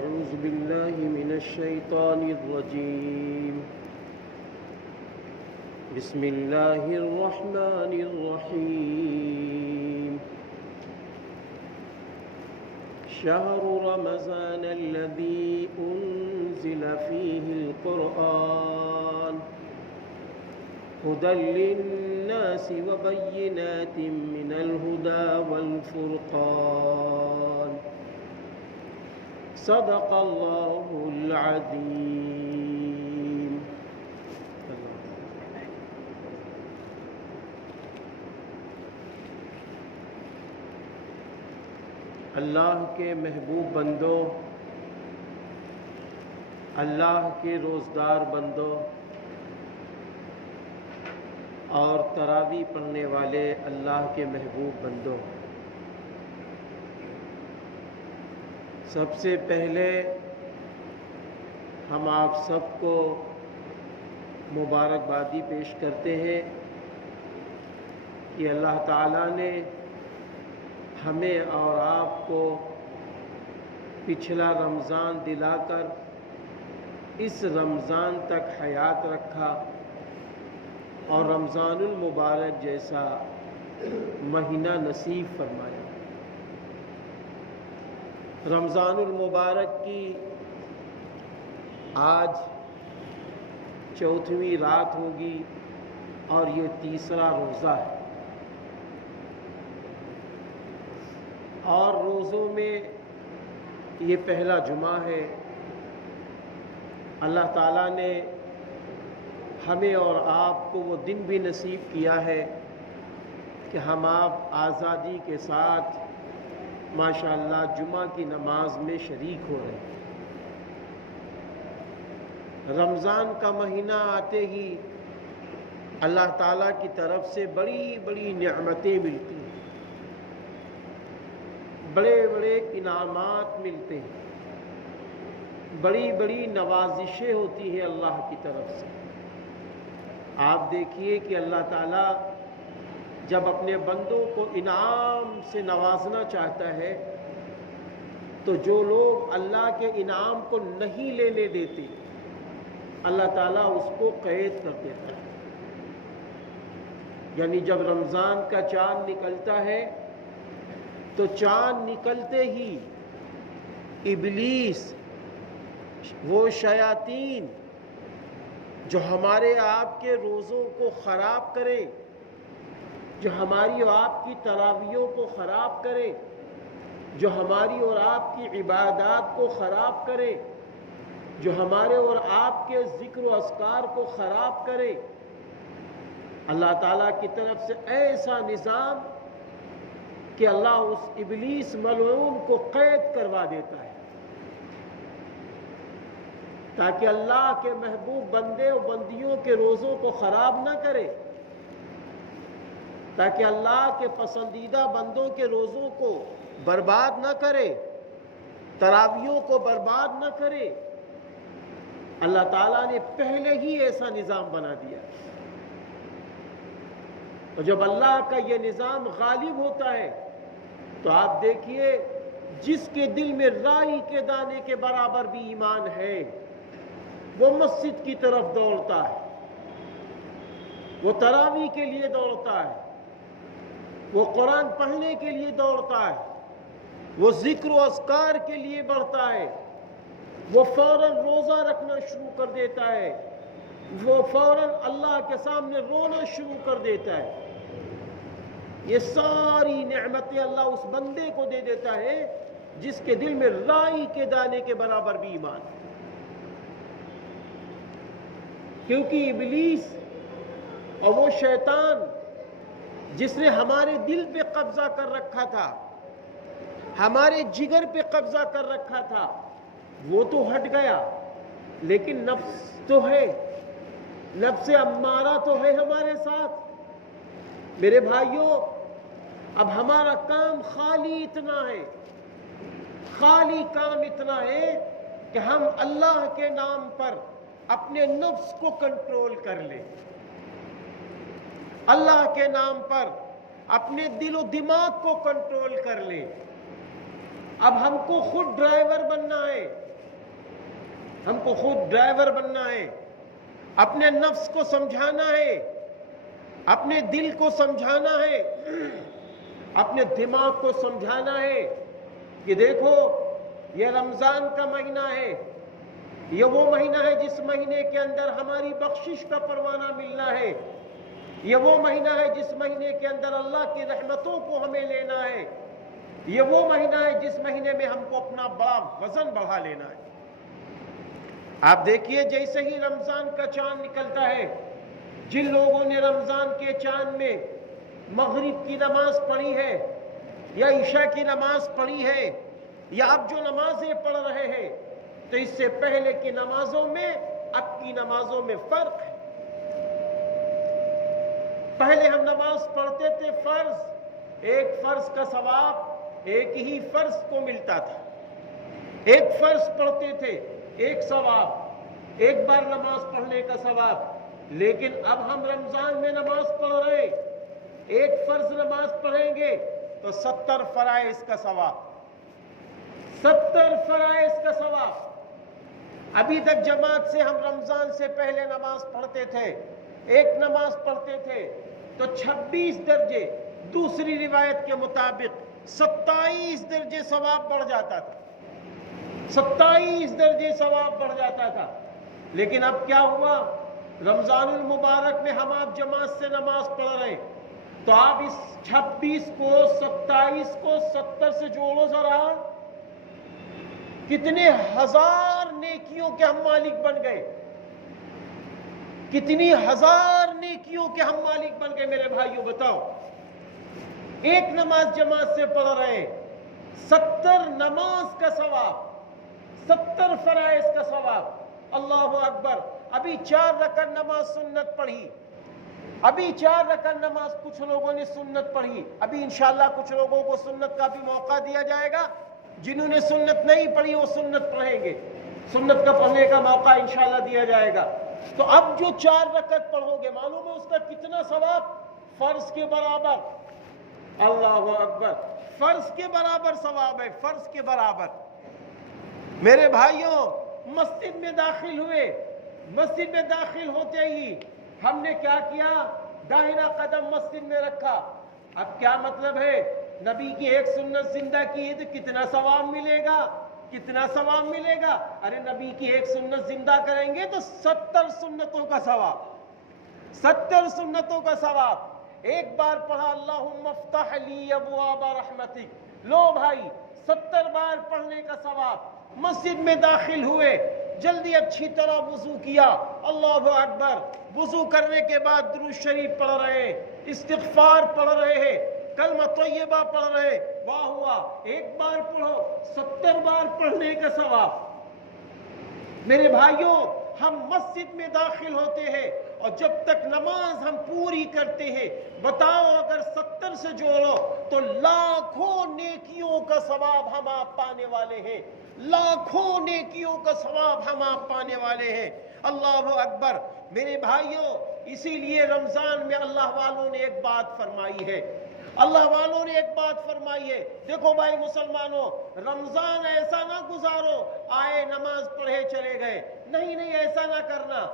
أعوذ بالله من الشيطان الرجيم. بسم الله الرحمن الرحيم. شهر رمضان الذي أنزل فيه القرآن هدى للناس وبينات من الهدى والفرقان. صدق اللہ العظیم. اللہ کے محبوب بندوں، اللہ کے روزدار بندوں اور تراویح پڑھنے والے اللہ کے محبوب بندوں، سب سے پہلے ہم آپ سب کو مبارکبادی پیش کرتے ہیں کہ اللہ تعالیٰ نے ہمیں اور آپ کو پچھلا رمضان دلا کر اس رمضان تک حیات رکھا اور رمضان المبارک جیسا مہینہ نصیب فرمایا. رمضان المبارک کی آج چوتھویں رات ہوگی اور یہ تیسرا روزہ ہے، اور روزوں میں یہ پہلا جمعہ ہے. اللہ تعالیٰ نے ہمیں اور آپ کو وہ دن بھی نصیب کیا ہے کہ ہم آپ آزادی کے ساتھ ماشاءاللہ جمعہ کی نماز میں شریک ہو رہے ہیں. رمضان کا مہینہ آتے ہی اللہ تعالیٰ کی طرف سے بڑی بڑی نعمتیں ملتی ہیں، بڑے بڑے انعامات ملتے ہیں، بڑی بڑی نوازشیں ہوتی ہیں اللہ کی طرف سے. آپ دیکھیے کہ اللہ تعالیٰ جب اپنے بندوں کو انعام سے نوازنا چاہتا ہے تو جو لوگ اللہ کے انعام کو نہیں لینے دیتے اللہ تعالیٰ اس کو قید کر دیتا ہے. یعنی جب رمضان کا چاند نکلتا ہے تو چاند نکلتے ہی ابلیس، وہ شیاطین جو ہمارے آپ کے روزوں کو خراب کرے، جو ہماری اور آپ کی تراویحوں کو خراب کرے، جو ہماری اور آپ کی عبادات کو خراب کرے، جو ہمارے اور آپ کے ذکر و اذکار کو خراب کرے، اللہ تعالیٰ کی طرف سے ایسا نظام کہ اللہ اس ابلیس ملعون کو قید کروا دیتا ہے تاکہ اللہ کے محبوب بندے و بندیوں کے روزوں کو خراب نہ کرے، تاکہ اللہ کے پسندیدہ بندوں کے روزوں کو برباد نہ کرے، تراویحوں کو برباد نہ کرے. اللہ تعالیٰ نے پہلے ہی ایسا نظام بنا دیا. اور جب اللہ کا یہ نظام غالب ہوتا ہے تو آپ دیکھیے جس کے دل میں رائی کے دانے کے برابر بھی ایمان ہے وہ مسجد کی طرف دوڑتا ہے، وہ تراویح کے لیے دوڑتا ہے، وہ قرآن پڑھنے کے لیے دوڑتا ہے، وہ ذکر و اذکار کے لیے بڑھتا ہے، وہ فوراً روزہ رکھنا شروع کر دیتا ہے، وہ فوراً اللہ کے سامنے رونا شروع کر دیتا ہے. یہ ساری نعمتیں اللہ اس بندے کو دے دیتا ہے جس کے دل میں رائی کے دانے کے برابر بھی ایمان ہے. کیونکہ ابلیس اور وہ شیطان جس نے ہمارے دل پہ قبضہ کر رکھا تھا، ہمارے جگر پہ قبضہ کر رکھا تھا، وہ تو ہٹ گیا، لیکن نفس تو ہے، نفس امارہ تو ہے ہمارے ساتھ. میرے بھائیوں، اب ہمارا کام خالی اتنا ہے، خالی کام اتنا ہے کہ ہم اللہ کے نام پر اپنے نفس کو کنٹرول کر لیں، اللہ کے نام پر اپنے دل و دماغ کو کنٹرول کر لیں. اب ہم کو خود ڈرائیور بننا ہے، ہم کو خود ڈرائیور بننا ہے، اپنے نفس کو سمجھانا ہے، اپنے دل کو سمجھانا ہے، اپنے دماغ کو سمجھانا ہے کہ دیکھو یہ رمضان کا مہینہ ہے، یہ وہ مہینہ ہے جس مہینے کے اندر ہماری بخشش کا پروانہ ملنا ہے، یہ وہ مہینہ ہے جس مہینے کے اندر اللہ کی رحمتوں کو ہمیں لینا ہے، یہ وہ مہینہ ہے جس مہینے میں ہم کو اپنا بڑا وزن بڑھا لینا ہے۔ آپ دیکھیے جیسے ہی رمضان کا چاند نکلتا ہے، جن لوگوں نے رمضان کے چاند میں مغرب کی نماز پڑھی ہے یا عشاء کی نماز پڑھی ہے یا اب جو نمازیں پڑھ رہے ہیں، تو اس سے پہلے کی نمازوں میں اب کی نمازوں میں فرق ہے۔ پہلے ہم نماز پڑھتے تھے فرض، ایک فرض کا ثواب ایک ہی فرض کو ملتا تھا، ایک فرض پڑھتے تھے ایک ثواب، ایک بار نماز پڑھنے کا ثواب۔ لیکن اب ہم رمضان میں نماز پڑھ رہے، ایک فرض نماز پڑھیں گے تو 70 فرائض کا ثواب، 70 فرائض کا ثواب۔ ابھی تک جماعت سے ہم رمضان سے پہلے نماز پڑھتے تھے، ایک نماز پڑھتے تھے تو 26 درجے، دوسری روایت کے مطابق 27 درجے ثواب بڑھ جاتا تھا، 27 درجے ثواب بڑھ جاتا تھا۔ لیکن اب کیا ہوا؟ رمضان المبارک میں ہم آپ جماعت سے نماز پڑھ رہے، تو آپ اس 26 کو 27 کو 70 سے جوڑو ذرا، کتنے ہزار نیکیوں کے ہم مالک بن گئے، کتنی ہزار نیکیوں کے ہم مالک بن گئے میرے بھائیوں۔ بتاؤ، ایک نماز جماعت سے پڑھ رہے، 70 نماز کا ثواب، 70 فرائض کا ثواب۔ اللہ اکبر۔ ابھی 4 رکعت نماز سنت پڑھی، ابھی 4 رکعت نماز کچھ لوگوں نے سنت پڑھی، ابھی انشاءاللہ کچھ لوگوں کو سنت کا بھی موقع دیا جائے گا، جنہوں نے سنت نہیں پڑھی وہ سنت پڑھیں گے، سنت کا پڑھنے کا موقع انشاءاللہ دیا جائے گا۔ تو اب جو 4 رکعت پڑھو گے، معلوم ہے اس کا کتنا ثواب؟ فرض کے برابر۔ اللہ اکبر، فرض کے برابر ثواب ہے، فرض کے برابر۔ میرے بھائیوں، مسجد میں داخل ہوئے، مسجد میں داخل ہوتے ہی ہم نے کیا کیا؟ داہنا قدم مسجد میں رکھا۔ اب کیا مطلب ہے؟ نبی کی ایک سنت زندہ کی تو کتنا ثواب ملے گا، کتنا ثواب ملے گا؟ ارے نبی کی ایک سنت زندہ کریں گے تو 70 سنتوں کا ثواب، 70 سنتوں کا ثواب۔ ایک بار پڑھا اللہم افتح لی ابواب رحمتک، لو بھائی 70 بار پڑھنے کا ثواب۔ مسجد میں داخل ہوئے، جلدی اچھی طرح وضو کیا، اللہ اکبر، وضو کرنے کے بعد درود شریف پڑھ رہے ہیں، استغفار پڑھ رہے ہیں، کلمہ طیبہ پڑھ رہے، واہ ہوا، ایک بار پڑھو 70 بار پڑھنے کا ثواب۔ میرے بھائیوں، ہم مسجد میں داخل ہوتے ہیں اور جب تک نماز ہم پوری کرتے ہیں، بتاؤ اگر 70 سے جوڑو تو لاکھوں نیکیوں کا ثواب ہم آپ پانے والے ہیں، لاکھوں نیکیوں کا ثواب ہم آپ پانے والے ہیں۔ اللہ اکبر۔ میرے بھائیوں، اسی لیے رمضان میں اللہ والوں نے ایک بات فرمائی ہے، اللہ والوں نے ایک بات فرمائی ہے، دیکھو بھائی مسلمانوں، رمضان ایسا نہ گزارو آئے نماز پڑھے چلے گئے، نہیں نہیں، ایسا نہ کرنا۔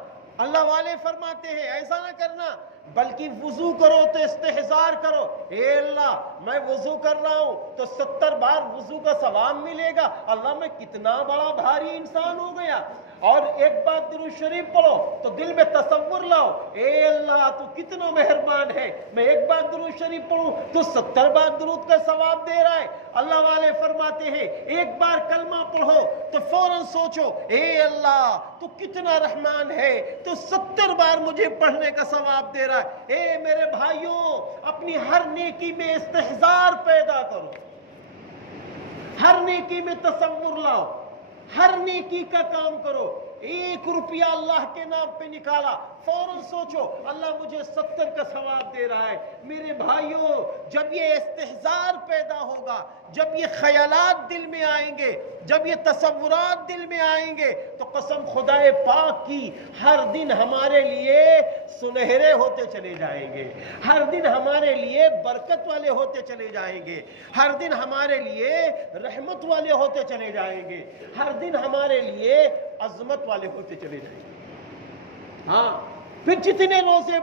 اللہ والے فرماتے ہیں ایسا نہ کرنا، بلکہ وضو کرو تو استحضار کرو، اے اللہ میں وضو کر رہا ہوں تو 70 بار وضو کا ثواب ملے گا، اللہ میں کتنا بڑا بھاری انسان ہو گیا۔ اور ایک بار درود شریف پڑھو تو دل میں تصور لاؤ، اے اللہ تو کتنا مہربان ہے، میں ایک بار درود شریف پڑھوں تو 70 بار درود کا ثواب دے رہا ہے۔ اللہ والے فرماتے ہیں ایک بار کلمہ پڑھو تو فوراً سوچو، اے اللہ تو کتنا رحمان ہے، تو 70 بار مجھے پڑھنے کا ثواب دے رہا ہے۔ اے میرے بھائیوں، اپنی ہر نیکی میں استحضار پیدا کرو، ہر نیکی میں تصور لاؤ، ہر نیکی کا کام کرو۔ 1 روپیہ اللہ کے نام پہ نکالا، فوراً سوچو اللہ مجھے 70 کا ثواب دے رہا ہے۔ میرے بھائیوں، جب یہ استحضار پیدا ہوگا، جب یہ خیالات دل میں آئیں گے، جب یہ تصورات دل میں آئیں گے، تو قسم خدا پاک کی ہر دن ہمارے لیے سنہرے ہوتے چلے جائیں گے، ہر دن ہمارے لیے برکت والے ہوتے چلے جائیں گے، ہر دن ہمارے لیے رحمت والے ہوتے چلے جائیں گے، ہر دن ہمارے لیے عظمت والے ہوتے چلے جائیں گے۔ ہاں پھر جتنے روزے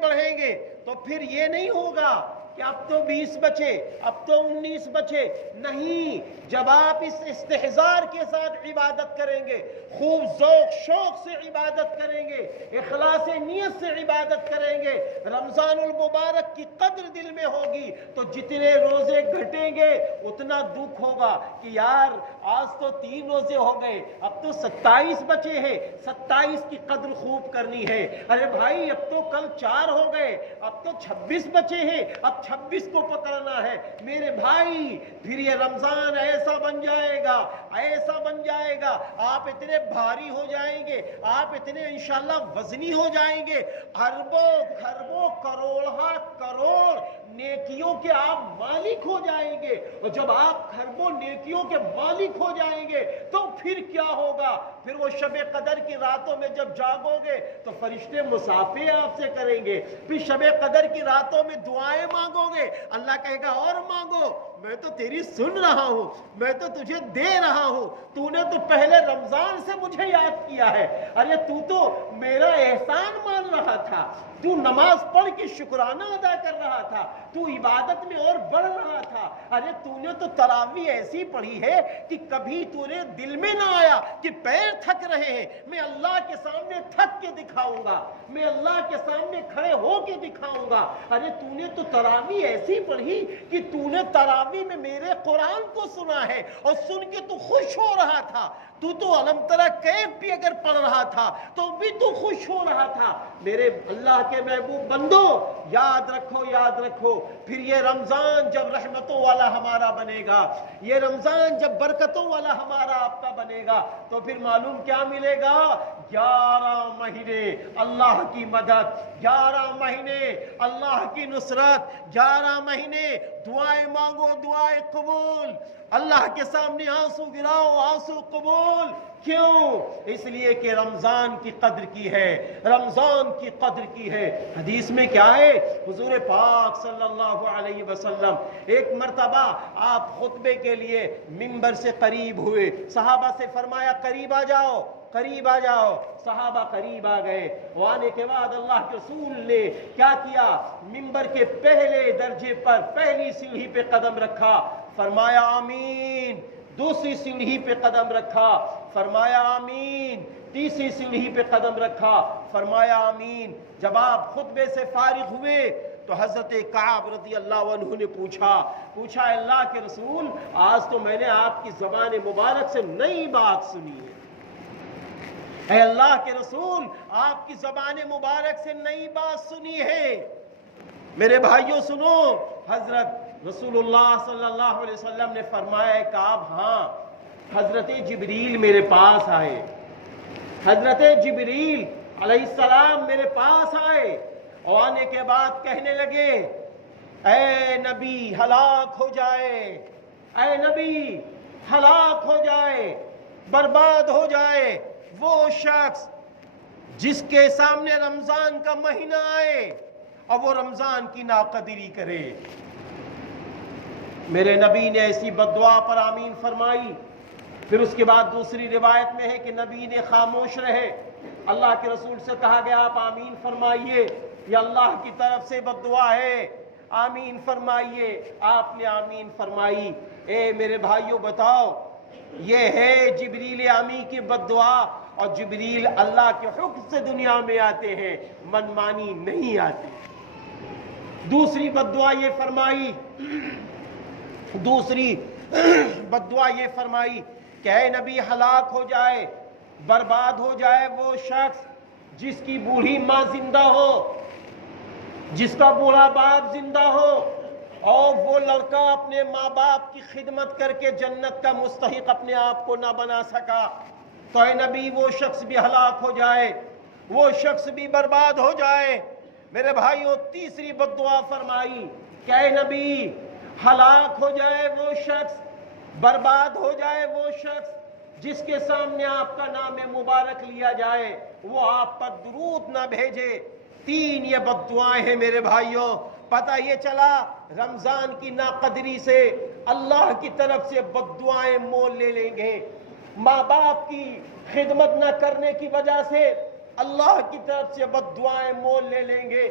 بڑھیں گے تو پھر یہ نہیں ہوگا کہ اب تو 20 بچے، اب تو 19 بچے، نہیں۔ جب آپ اس استحضار کے ساتھ عبادت کریں گے، خوب ذوق شوق سے عبادت کریں گے، اخلاص نیت سے عبادت کریں گے، رمضان المبارک کی قدر دل میں ہوگی، تو جتنے روزے گھٹیں گے اتنا دکھ ہوگا کہ یار آج تو 3 روزے ہو گئے، اب تو 27 بچے ہیں، 27 کی قدر خوب کرنی ہے۔ ارے بھائی اب تو کل 4 ہو گئے، اب تو 26 بچے ہیں، اب 26 کو پکڑنا ہے۔ میرے بھائی پھر یہ رمضان ایسا بن جائے گا، آپ اتنے بھاری ہو جائیں گے، آپ اتنے انشاءاللہ وزنی ہو جائیں گے، اربوں خربوں کروڑ نیکیوں کے آپ مالک ہو جائیں گے۔ اور جب آپ خربوں نیکیوں کے مالک ہو جائیں گے تو پھر کیا ہوگا؟ پھر وہ شب قدر کی راتوں میں جب جاگو گے تو فرشتے مصافحے آپ سے کریں گے، پھر شب قدر کی راتوں میں دعائیں مانگو گے، اللہ کہے گا اور مانگو، میں تو تیری سن رہا ہوں، میں تو تجھے دے رہا ہوں، تو نے تو پہلے رمضان سے مجھے یاد کیا ہے، ارے تو میرا احسان مان رہا تھا، تو نماز پڑھ کے شکرانہ ادا کر رہا تھا، تو عبادت میں اور بڑھ رہا تھا، ارے تو نے تو تراویح ایسی پڑھی ہے کہ کبھی تو نے دل میں نہ آیا کہ پیر تھک رہے ہیں، میں اللہ کے سامنے تھک کے دکھاؤں گا، میں اللہ کے سامنے کھڑے ہو کے دکھاؤں گا۔ ارے تو نے تو تراویح ایسی پڑھی کہ تو نے تراویح میں میرے قرآن کو سنا ہے اور سن کے تو خوش ہو رہا تھا، تو علم ترى کیف بھی اگر پڑھ رہا تھا تو بھی تو خوش ہو رہا تھا۔ میرے اللہ کے محبوب بندو یاد رکھو، پھر یہ رمضان جب رحمتوں والا ہمارا بنے گا، یہ رمضان جب برکتوں والا ہمارا آپ کا بنے گا، تو پھر معلوم کیا ملے گا؟ 11 مہینے اللہ کی مدد، 11 مہینے اللہ کی نصرت، 11 مہینے دعائیں مانگو دعائیں قبول، اللہ کے سامنے آنسو گراؤ آنسو قبول۔ کیوں؟ اس لیے کہ رمضان کی قدر کی ہے، رمضان کی قدر کی ہے۔ حدیث میں کیا ہے؟ حضور پاک صلی اللہ علیہ وسلم ایک مرتبہ آپ خطبے کے لیے منبر سے قریب ہوئے، صحابہ سے فرمایا قریب آ جاؤ، قریب آ جاؤ، صحابہ قریب آ گئے، اور آنے کے بعد اللہ کے رسول نے کیا کیا؟ منبر کے پہلے درجے پر پہلی سیڑھی پہ قدم رکھا، فرمایا آمین، دوسری سیڑھی پہ قدم رکھا، فرمایا آمین، تیسری سیڑھی پہ قدم رکھا، فرمایا آمین۔ جب آپ خطبے سے فارغ ہوئے تو حضرت کعب رضی اللہ عنہ نے پوچھا اللہ کے رسول، آج تو میں نے آپ کی زبان مبارک سے نئی بات سنی ہے، اے اللہ کے رسول آپ کی زبان مبارک سے نئی بات سنی ہے۔ میرے بھائیوں سنو، حضرت رسول اللہ صلی اللہ علیہ وسلم نے فرمایا کعب ہاں، حضرت جبریل میرے پاس آئے، حضرت جبریل علیہ السلام میرے پاس آئے، اور آنے کے بعد کہنے لگے اے نبی ہلاک ہو جائے، اے نبی ہلاک ہو جائے، برباد ہو جائے وہ شخص جس کے سامنے رمضان کا مہینہ آئے اور وہ رمضان کی ناقدری کرے۔ میرے نبی نے ایسی بددعا پر آمین فرمائی۔ پھر اس کے بعد دوسری روایت میں ہے کہ نبی نے خاموش رہے، اللہ کے رسول سے کہا گیا آپ آمین فرمائیے، یہ اللہ کی طرف سے بددعا ہے، آمین فرمائیے، آپ نے آمین فرمائی۔ اے میرے بھائیوں بتاؤ، یہ ہے جبریل امی کی بددعا، اور جبریل اللہ کے حکم سے دنیا میں آتے ہیں، منمانی نہیں آتے۔ دوسری بددعا یہ فرمائی، دوسری بددعا یہ فرمائی کہ اے نبی ہلاک ہو جائے، برباد ہو جائے وہ شخص جس کی بوڑھی ماں زندہ ہو، جس کا بوڑھا باپ زندہ ہو، اور وہ لڑکا اپنے ماں باپ کی خدمت کر کے جنت کا مستحق اپنے آپ کو نہ بنا سکا، تو اے نبی وہ شخص بھی ہلاک ہو جائے، وہ شخص بھی برباد ہو جائے۔ میرے بھائیوں تیسری بددعا فرمائی کہ اے نبی ہلاک ہو جائے وہ شخص، برباد ہو جائے وہ شخص جس کے سامنے آپ کا نام مبارک لیا جائے وہ آپ پر درود نہ بھیجے۔ تین یہ بددعائیں ہیں میرے بھائیوں۔ پتہ یہ چلا رمضان کی ناقدری سے اللہ کی طرف سے بددعائیں مول لے لیں گے۔ ماں باپ کی خدمت نہ کرنے کی وجہ سے اللہ کی طرف سے بد دعائیں مول لے لیں گے.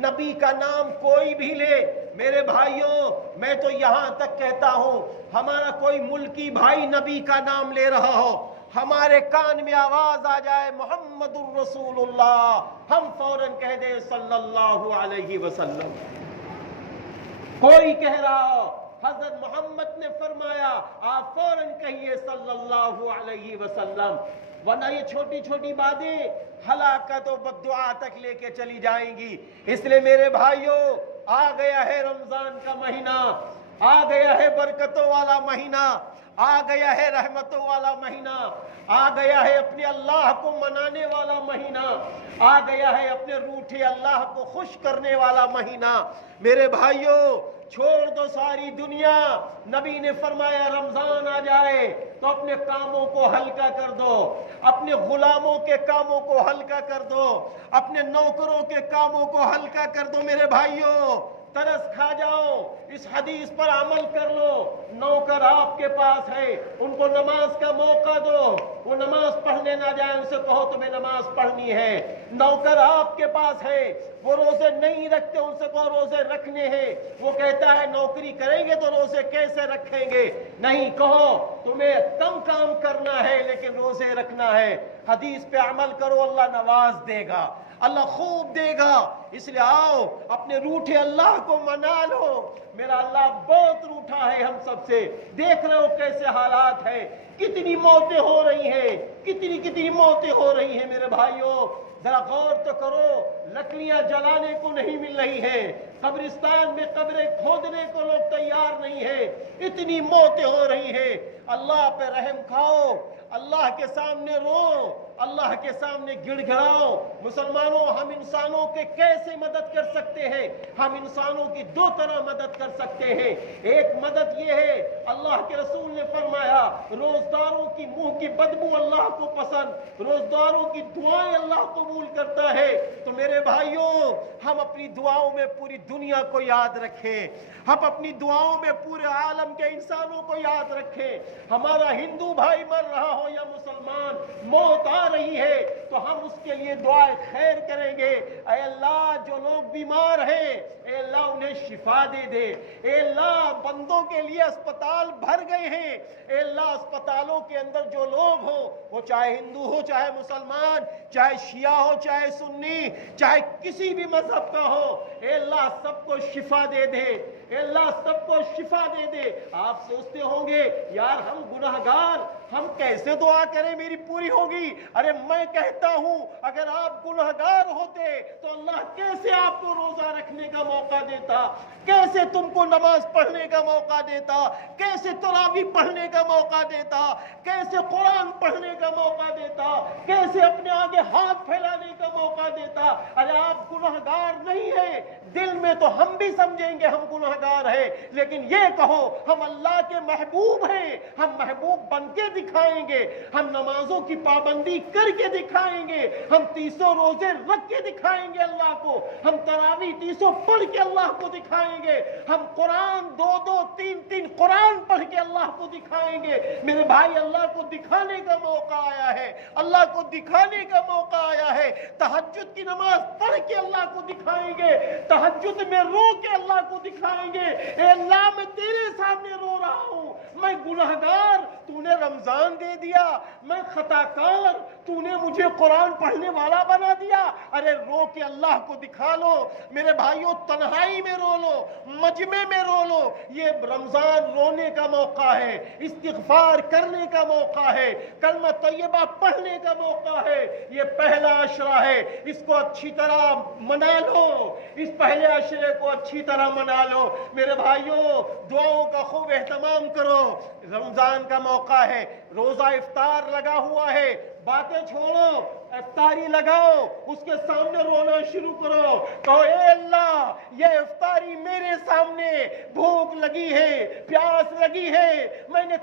نبی کا نام کوئی بھی لے. میرے بھائیوں میں تو یہاں تک کہتا ہوں ہمارا کوئی ملکی بھائی نبی کا نام لے رہا ہو, ہمارے کان میں آواز آ جائے محمد الرسول اللہ, ہم فوراً کہہ دیں صلی اللہ علیہ وسلم. کوئی کہہ رہا ہو حضرت محمد نے فرمایا, آپ فوراً کہیے صلی اللہ علیہ وسلم, ورنہ یہ چھوٹی چھوٹی باتیں ہلاکت و بددعا تک لے کے چلی جائیں گی. اس لیے میرے بھائیوں آ گیا ہے رمضان کا مہینہ, آ گیا ہے برکتوں والا مہینہ, آ گیا ہے رحمتوں والا مہینہ, آ گیا ہے اپنے اللہ کو منانے والا مہینہ, آ گیا ہے اپنے روٹھے اللہ کو خوش کرنے والا مہینہ. میرے بھائیوں چھوڑ دو ساری دنیا. نبی نے فرمایا رمضان آ جائے تو اپنے کاموں کو ہلکا کر دو, اپنے غلاموں کے کاموں کو ہلکا کر دو, اپنے نوکروں کے کاموں کو ہلکا کر دو. میرے بھائیوں ترس کھا جاؤ, اس حدیث پر عمل کر لو. نوکر آپ کے پاس ہے, ان کو نماز کا موقع دو, وہ نماز پڑھنے نہ جائیں, ان سے کہو تمہیں نماز پڑھنی ہے. نوکر آپ کے پاس ہے, وہ روزے نہیں رکھتے, ان سے کہو روزے رکھنے ہیں. وہ کہتا ہے نوکری کریں گے تو روزے کیسے رکھیں گے, نہیں کہو تمہیں کم کام کرنا ہے لیکن روزے رکھنا ہے. حدیث پہ عمل کرو, اللہ نواز دے گا, اللہ خوب دے گا. اس لیے آؤ اپنے روٹھے اللہ کو منا لو. میرا اللہ بہت روٹھا ہے ہم سب سے. دیکھ رہے ہو کیسے حالات ہے, کتنی موتیں ہو رہی ہیں, کتنی موتیں ہو رہی ہیں. میرے بھائیوں ذرا غور تو کرو, لکڑیاں جلانے کو نہیں مل رہی ہیں, قبرستان میں قبریں کھودنے کو لوگ تیار نہیں ہیں, اتنی موتیں ہو رہی ہیں. اللہ پہ رحم کھاؤ, اللہ کے سامنے رو, اللہ کے سامنے گڑ گڑاؤ. مسلمانوں ہم انسانوں کے کیسے مدد کر سکتے ہیں؟ ہم انسانوں کی دو طرح مدد کر سکتے ہیں. ایک مدد یہ ہے, اللہ کے رسول نے فرمایا روزداروں کی منہ کی بدبو اللہ کو پسند, روزداروں کی دعائیں اللہ قبول کرتا ہے. تو میرے بھائیوں ہم اپنی دعاؤں میں پوری دنیا کو یاد رکھیں, ہم اپنی دعاؤں میں پورے عالم کے انسانوں کو یاد رکھیں. ہمارا ہندو بھائی مر رہا ہو یا مسلمان, موت آ رہی ہے تو ہم اس کے لیے دعائیں خیر کریں گے. اے اللہ جو لوگ بیمار ہیں, اے اللہ انہیں شفا دے دے. اے اللہ بندوں کے لیے اسپتال بھر گئے ہیں, اے اللہ اسپتالوں کے اندر جو لوگ ہوں, وہ چاہے ہندو ہو چاہے مسلمان, چاہے شیعہ ہو چاہے سنی, چاہے کسی بھی مذہب کا ہو, اے اللہ سب کو شفا دے دے, اے اللہ سب کو شفا دے دے. آپ سوچتے ہوں گے یار ہم گناہگار, ہم کیسے دعا کریں میری پوری ہوگی؟ ارے میں کہتا ہوں اگر آپ گناہگار ہوتے تو اللہ کیسے آپ کو روزہ رکھنے کا موقع دیتا, کیسے تم کو نماز پڑھنے کا موقع دیتا, کیسے تراویح پڑھنے کا موقع دیتا, کیسے قرآن پڑھنے کا موقع دیتا, کیسے اپنے آگے ہاتھ پھیلانے کا موقع دیتا. ارے آپ گناہگار نہیں ہیں, دل میں تو ہم بھی سمجھیں گے ہم گناہگار ہیں, لیکن یہ کہو ہم اللہ کے محبوب ہیں, ہم محبوب بن کے دکھائیں گے, ہم نمازوں کی پابندی کر کے دکھائیں گے, ہم 300 روزے رکھ کے دکھائیں گے اللہ کو, ہم تراویح 300 پڑھ کے اللہ کو دکھائیں گے, ہم قرآن 2 3 قرآن پڑھ کے اللہ کو دکھائیں گے. میرے بھائی اللہ کو دکھانے کا موقع آیا ہے, اللہ کو دکھانے کا موقع آیا ہے. تہجد کی نماز پڑھ کے اللہ کو دکھائیں گے, تہجد میں رو کے اللہ کو دکھائیں گے. اے اللہ میں تیرے سامنے رو رہا ہوں, میں گناہگار, تو نے رمضان دے دیا, میں خطا کار, تو نے مجھے قرآن پڑھنے والا بنا دیا. ارے رو کے اللہ کو دکھا لو. میرے بھائیوں تنہائی میں رو لو, مجمع میں رو لو. یہ رمضان رونے کا موقع ہے, استغفار کرنے کا موقع ہے, کلمہ طیبہ پڑھنے کا موقع ہے. یہ پہلا عشرہ ہے, اس کو اچھی طرح منا لو, اس پہلے عشرے کو اچھی طرح منا لو. میرے بھائیوں دعاؤں کا خوب اہتمام کرو. رمضان کا موقع ہے, روزہ افطار لگا ہوا ہے, باتیں چھوڑو, افطاری لگاؤ, اس کے سامنے رونا شروع کرو. کہو اے اللہ یہ افطاری میرے سامنے, بھوک لگی ہے, پیاس لگی ہے, میں نے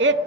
1